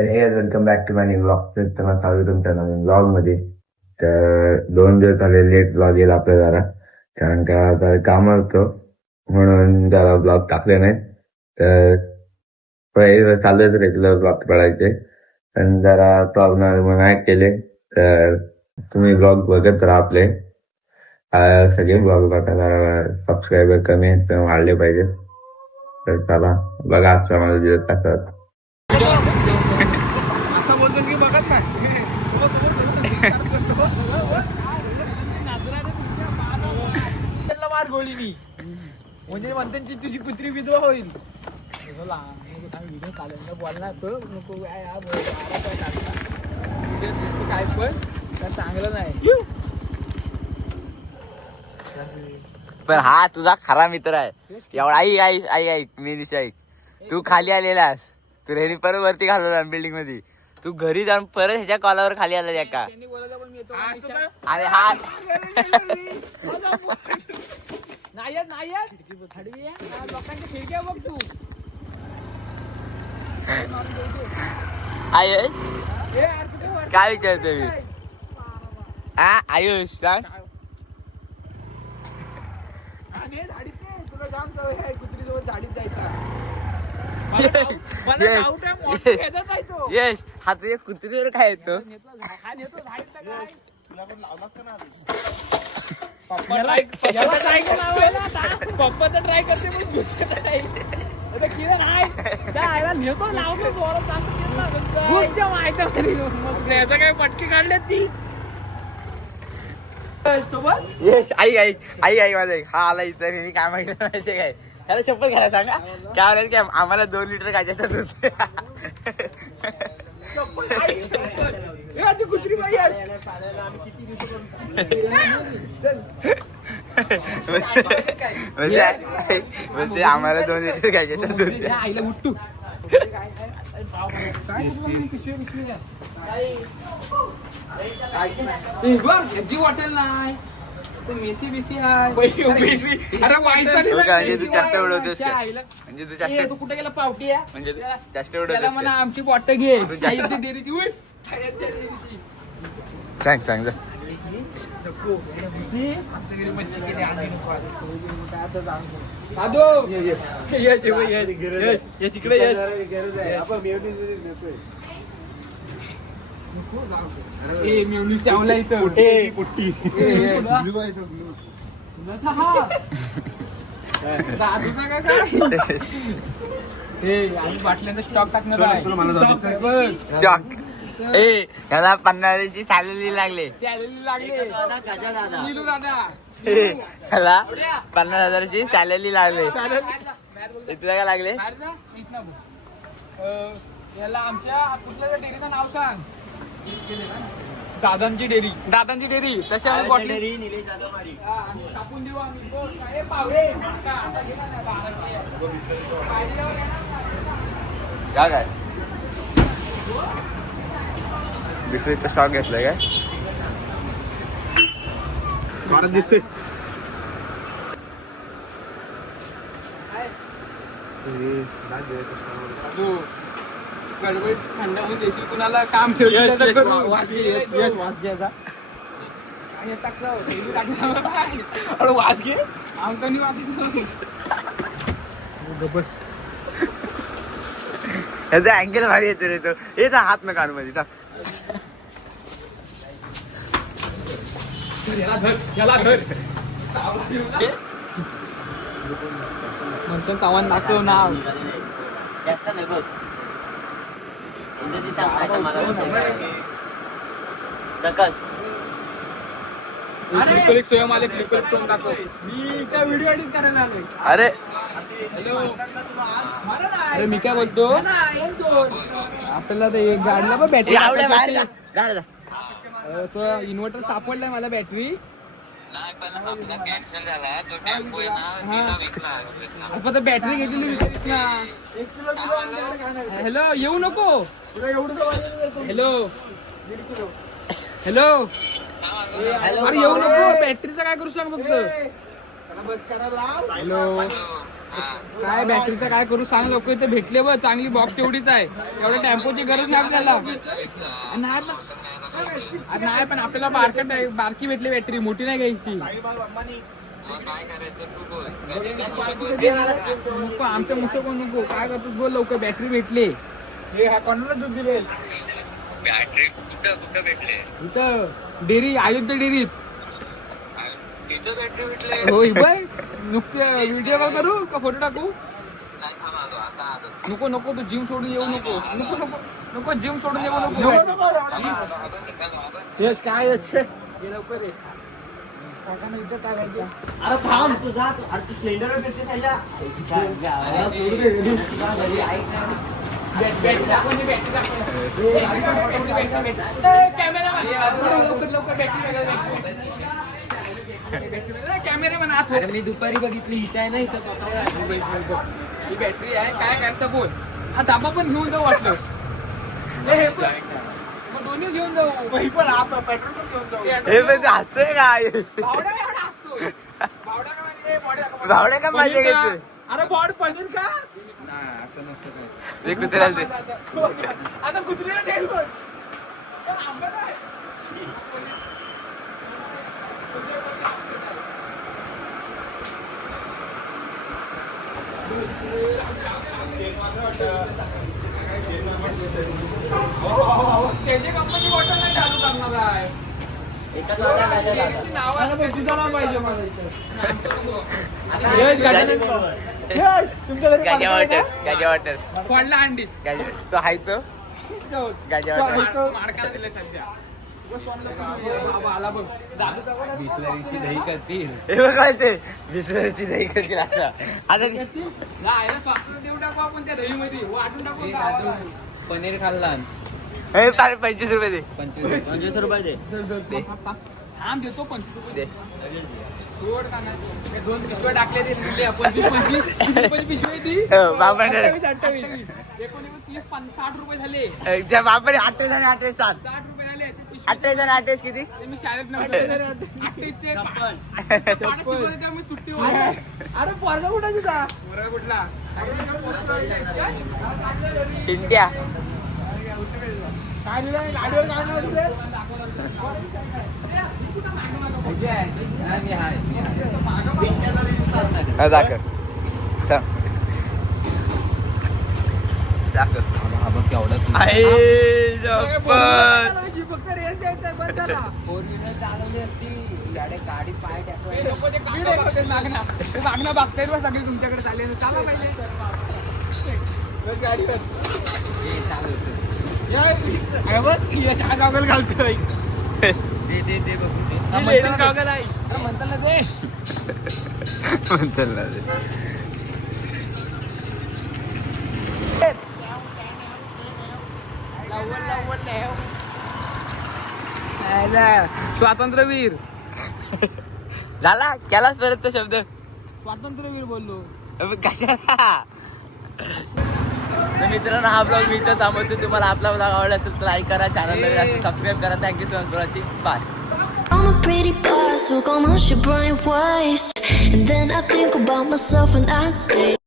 तर हे welcome back to my blog. तर तुम्हाला चालू तुमच्या नवीन ब्लॉग मध्ये. तर 2 दिवस झाले लेट ब्लॉग येईल आपल्या जरा, कारण का आता काम होतं म्हणून जरा ब्लॉग टाकले नाही. तर पहिले चालूच रेग्युलर ब्लॉग पडायचे, पण जरा प्रॉब्लेम नाही केले. तर तुम्ही ब्लॉग बघत राहा आपले. सगळे ब्लॉग बघा, सबस्क्रायबर कमी वाढले पाहिजे. तर चला बघा आजचा माझा दिवस कसा होता. असं बोलतो की बघत नाही मार गोळीनी म्हणजे म्हणते तुझी कुत्री विधवा होईल. व्हिडिओ चालू बोलणार तो नको काय पण चांगलं नाही. पण हा तुझा खरा मित्र आहे एवढा. आई आई आई ऐक मी दिशा ऐक. तू खाली आलेलास, तू रेडी परत वरती घालवला बिल्डिंग मध्ये. तू घरी जाऊन परत ह्याच्या कॉलावर खाली आला का? अरे हा लोकांच्या खिडक्या बघ तू. आयुष काय विचारतो मी? हा आयुष सांग. तुला जाम सवय आहे कुत्रीसोबत झाडीत जायचा. यश हा तुझ्या कुत्रीवर काय येतो? पप्पा तर ट्राय करते पण काय पटकी काढल्यात ती. यश आई आई आई आई माझा हा आला इथं. मी काय माहिती माहितीये काय त्याला शपथ घ्यायला सांगा. काय म्हणायचं काय आम्हाला 2 लिटर कायच्यात होते. कुत्री बाई म्हणजे आम्हाला 2 लिटर कायच्यात होते. आईला उठू जी हॉटेल नाही मेसी बेसी हाय. म्हणजे तू जास्त उडवतोस का? म्हणजे तू जास्त तू कुठे गेला पावटी आहे म्हणजे तू जास्त त्याला उडवतोस म्हणा का? आमची बॉटल घे. जास्त- डेअरीची उठ. सांग सांग जा. आमच्या घरी मच्छी केली आणि बाटल्यांचा स्टॉक टाकणार आहे. शॉक ए त्याला 50ची सॅलरी लागले. सॅलरी लागले नीलू दादा. त्याला 50,000ची सॅलरी लागले. तुला काय लागले? याला आमच्या कुठल्या डेअरीचं नाव सांग. दादांची डेअरी. दादांची डेअरी तशा बॉटली टाकून देऊ आम्ही. काय बिस्किटचा स्टॉक घेतलाय काय? मला दिसतोय गडबडीत थंड होऊन देशील कुणाला काम ठेवलं. वास घे आमकानी ह्याचा अँगल भारी येतो रे तो. येता हात न काढ मध्ये टाक. म्हणतो चावण दाखव नाव. क्लिक स्वयं आले. क्लिक स्वयं दाखव. मी त्या व्हिडिओ एडिट करायला आलोय. अरे हॅलो अरे मी काय बोलतो आपल्याला ते गाडीला पण बॅटरी इन्व्हर्टर सापडलाय मला. बॅटरी आता बॅटरी घेतलेली ना. हॅलो येऊ नको. हॅलो हॅलो अरे येऊ नको. बॅटरीचं काय करू सांग फक्त. हॅलो काय बॅटरीचं काय करू सांग, लोक इथे भेटले बघ, चांगली बॉक्स एवढीच आहे, एवढ्या टेम्पोची गरज नाही आपल्याला. नाही पण आपल्याला बारकी भेटली बॅटरी, मोठी नाही घ्यायची. नको आमच्या मुसळ कोण नको, काय करतो बोल लवकर, बॅटरी भेटले. इथं डेअरी अयोध्या डेअरीत. होय बाय, नुकतं व्हिडिओ कॉल करू का फोटो टाकू? नको नको, तू जिम सोडून येऊ नको. नको नको नको, जिम सोडून येऊ नको. काय लवकर ये. अरे थांब तुझा, अरे तू स्प्लेंडर भेटते त्याच्या कॅमेरामॅन मी दुपारी बघितली, हिट आहे ना इथं. ही बॅटरी आहे, काय करायचं बोल. हा धाबा पण घेऊन जाऊ वाटलं, मग दोन्ही घेऊन जाऊ. पण आपण पेट्रोल पण घेऊन जाऊ. हे पण हसतोय काय बावडा एवढा असतो, बावडा का म्हणजे भावड्या का पाहिजे घ्यायचं अरे बॉड पनीर का? असं नसतं काय. ते कुत्र्याला दे. आता कुत्रीला दे कोण? त्याची कंपनी बॉटल नाही चालू करणार आहे. अरे बघ, तुझं नाव पाहिजे मला इथं. तुमच्या घरी गाजा वॉटर गाजा वॉटर फोडला अंडी तो हाय तो गाजा वॉटर मार्काला दिले सध्या. बाबा आला बघ, बिस्लरीची दही करतील. हे बघ काय ते बिस्लरीची दही करतील आता. आता स्वातंत्र्य देऊ टाकू आपण त्या दही मध्ये, वाटून टाकू. पनीर खाल्ला. हे पार 25 रुपये दे. 25 रुपये दे. थांब देतो 25 रुपये. दे. सोड का नाही, ते 2 पिशव्या टाकले ते दिले आपण. 25 पिशवी ती बाबा 29 60 रुपये झाले. त्या बापाने 28 आणि 28 7 60 रुपये झाले ते पिशवी. 28 आणि 28 किती? ते मी शाळेत नव्हतो. 28चे पाण्यात शिकवले तेव्हा मी सुट्टी होती. अरे पोरगा कुठं तुझा? पोरगा कुठला? इंडिया काय लिहिलंय गाडीवर? काय नाव लिहिलंय? दाखव दाखव आहे फक्त रेस द्यायचा, बंद करा. गाडी पाय मागणं बघताय बा सगळी तुमच्याकडे चालेल. चाला पाहिजे गाडीवर काय गॉगल घालतोय? गॉगल आहे म्हणतात ना ते. म्हणतात ना ते. स्वातंत्र्यवीर झाला केलाच परत तो शब्द. स्वातंत्र्यवीर बोललो. कशाला? तर मित्रांनो, हा ब्लॉग मी इथं थांबवतो. तुम्हाला आपला ब्लॉग आवडला असेल तर लाईक करा, चॅनलला सबस्क्राईब करा. Thank you so much for watching. Bye. I'm a pretty boss, look on my shit bright waist. And then I think about myself and I stay.